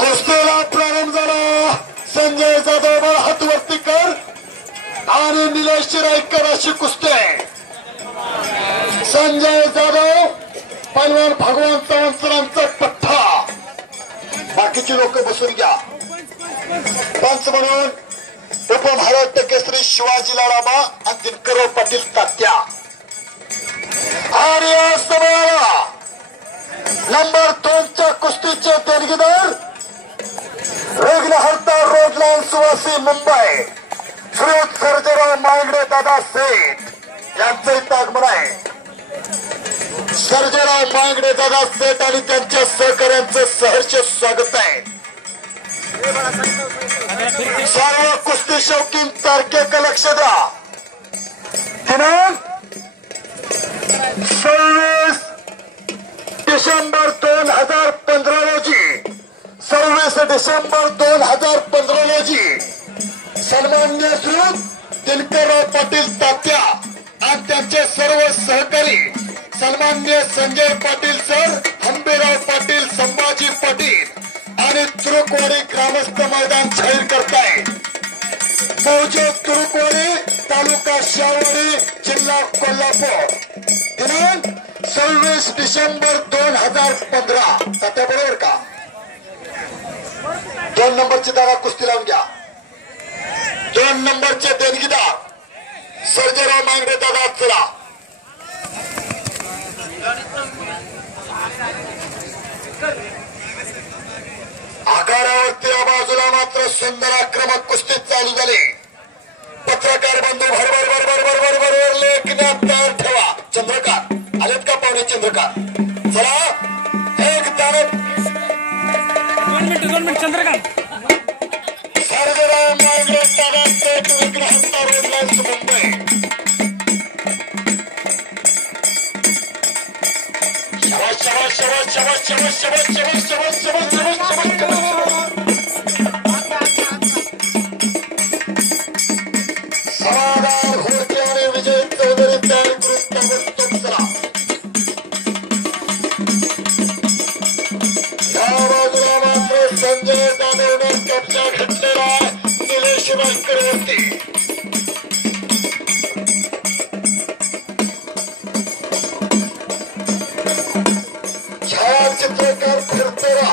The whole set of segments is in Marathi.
कुस्तीला प्रारंभ झाला. संजय जाधव हात वरती कर आणि निलेश चिराईकर अशी कुस्ती आहे. संजय जाधव पैलवान भगवान चव्हाण सरांचा पठ्ठा. बाकीचे लोक बसून घ्या. पंच म्हणून उपमहाराष्ट्र केसरी शिवाजी लाडाबा आणि दिनकरराव पाटील तात्या. आणि या समाला नंबर 2च्या कुस्तीचे देणगीदार विघ्नहर्ता रोडला सुवासी मुंबई श्री सर्जेराव मांगडे दादा सेठ यांचं इथं आगमन आहे. सर्जेराव मांगडे दादा सेठ आणि त्यांच्या सहकार्यांचं सहर्ष स्वागत आहे. सर्व कुस्ती शौकीन तारखेचं लक्ष द्या. दिनांक 26 डिसेंबर 2015 रोजी 26 डिसेंबर 2015 रोजी सन्माननीय श्री दिनकरराव पाटील तात्या आणि त्यांचे सर्व सहकारी सन्माननीय संजय पाटील सर, हंबीराव पाटील, संभाजी पाटील आणि तुरुकवाडी ग्रामस्थ मैदान जाहीर करताय. मौजे तुरुकवाडी तालुका शाहवाडी जिल्हा कोल्हापूर. दिनांक 26 डिसेंबर 2015. तात्या बरोबर का? 2 नंबरची दादा कुस्ती लावून घ्या. 2 नंबरचे देणगीदार सर्जेराव मांगडे दादा. चला आघाड्यावरती या बाजूला मात्र सुंदर आक्रमक कुस्ती चालू झाली. पत्रकार बंधू भरभर भरभर भरभर भरभर लेखण्यात तयार ठेवा. चंद्रकांत आलेत का पाहुणे? चंद्रकांत चला. एक तारक 2 मिनिट चंद्रकांत. सर्जेराव मांगडे दादा सेठ विघ्नहर्ता रोडला मुंबई. शबाश शबाश शबाश शबाश शबाश शबाश शबाश शबाश शबाश शबाश शबाश. समाधान घोडके आणि विजय चौधरी तयार करून ताबडतोब चला. या बाजूला मात्र संजय जाधवने कब्जा घेतलेला आहे निलेश चिराईकरवरती. छायाचित्रकार फिरतोरा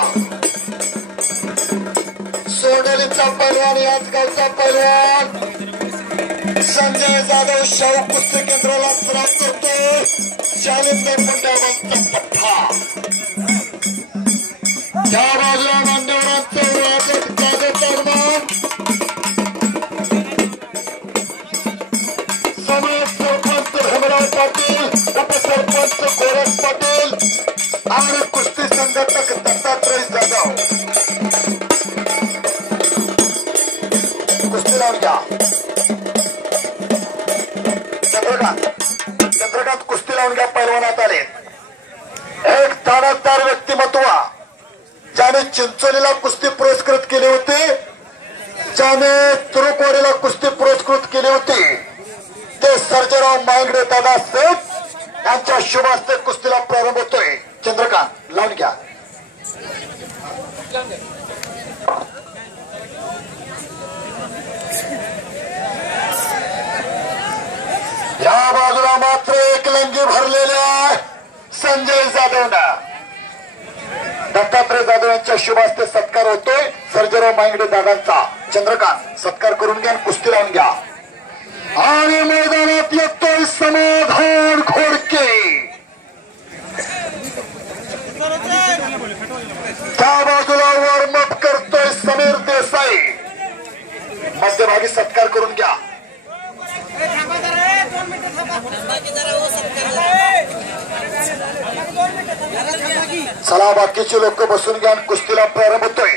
सोनेलीचा पैलवान याच गावचा पैलवान संजय जाधव शाहू कुस्ती केंद्राला सराव करतोय. शालिंदर मुंडावांचा पठ्ठा. त्या बाजूला मान्यवरांचं स्वागत आगमन. समाज सरपंच भीमराव पाटील, उपसरपंच गोरख पाटील आणि कुस्ती संघटक दत्तात्रय जाधव. कुस्ती लावून घ्या. चंद्रकांत कुस्ती लावून घ्या. पैलवानात आले एक तानातदार व्यक्तिमत्व ज्याने चिंचोलीला कुस्ती पुरस्कृत केली होती, ज्याने तुरुकवाडीला कुस्ती पुरस्कृत केली होती, ते सर्जेराव मांगडे दादा सेठ यांच्या शुभ हस्ते कुस्तीला प्रारंभ होतोय. चंद्रकांत लावून घ्या. या बाजूला मात्र एक लंगी भरलेले आहे संजय जाधवनं. दत्तात्रय जाधव यांच्या शुभ हस्ते सत्कार होतोय सर्जेराव मांगडे दादांचा. चंद्रकांत सत्कार करून घ्या. कुस्ती लावून घ्या. आणि मैदानात येतोय समाधान घोडके. त्या बाजूला वॉर्मअप करतोय समीर देसाई. मध्यभागी सत्कार करून घ्या. चला बाकीचे लोक बसून घ्या. कुस्तीला प्रारंभ होतोय.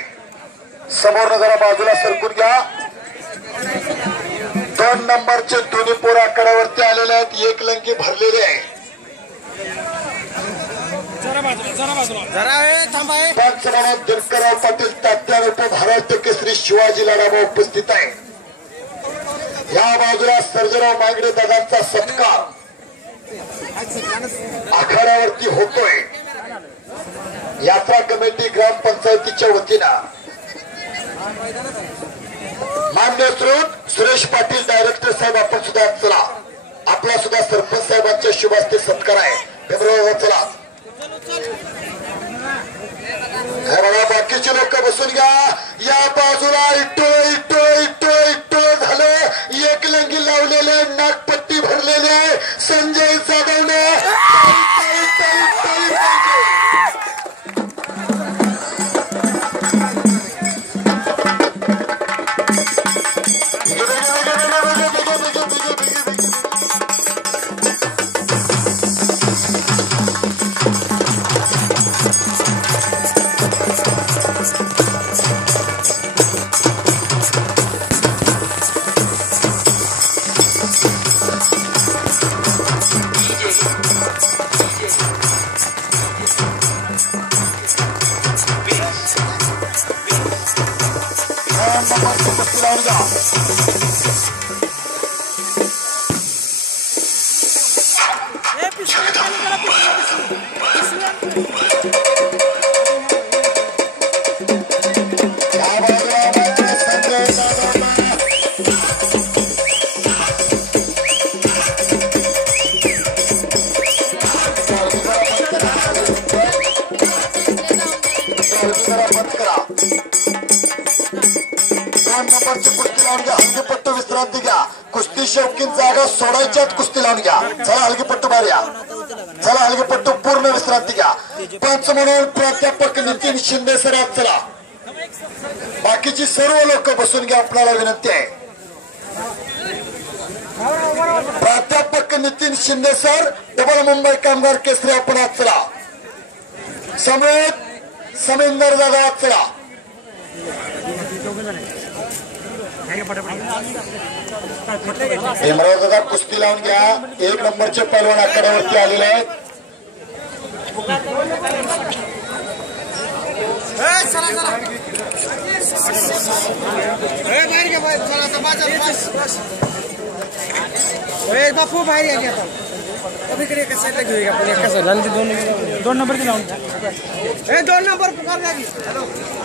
समोर जरा बाजूला सरकून घ्या. 2 नंबरचे दोन्ही पोर आकड्यावरती आलेले आहेत. एक लंगी भरलेली आहे. पंच म्हणून दिनकरराव पाटील तात्या उपमहाराष्ट्र केसरी शिवाजी लाडाबा उपस्थित आहे. या बाजूला सर्जराव मांगडे दादांचा सत्कार आखाड्यावरती होतोय. यात्रा कमिटी ग्रामपंचायतीच्या वतीनं मान्य श्रोत सुरेश पाटील डायरेक्टर साहेब आपण सुद्धा चला. आपला सुद्धा सरपंच साहेबांच्या शुभ हस्ते सत्कार आहे. चला बघा बाकीचे लोक बसून घ्या. या बाजूला इटो इटो इटो इटो झालं. एक लंगी लावलेले नागपट्टी भरलेले संजय जाधवने हलगीपट्टू विश्रांती घ्या. कुस्ती शौकीन जागा सोडायच्यात कुस्ती लावून घ्या. चला हलगीपट्टू बाहेर या. चला हलगीपट्टू पूर्ण विश्रांती घ्या. पंच म्हणून प्राध्यापक नितीन शिंदे सर आज चला. बाकीची सर्व लोक बसून घ्या. आपल्याला विनंती आहे. प्राध्यापक नितीन शिंदे सर डबल मुंबई कामगार केसरी आपण आज चला. समेत समिंदर दादा आज चला. भीमराव दादा कुस्ती लावून घ्या. एक नंबरचे पैलवान आखाड्यावरती आलेले आहेत. बापू बाहेर या आता. अभिकडे एका साईडला घेऊया आपण. एका साईडला दोन नंबर लावून 2 नंबर पुकार लागली.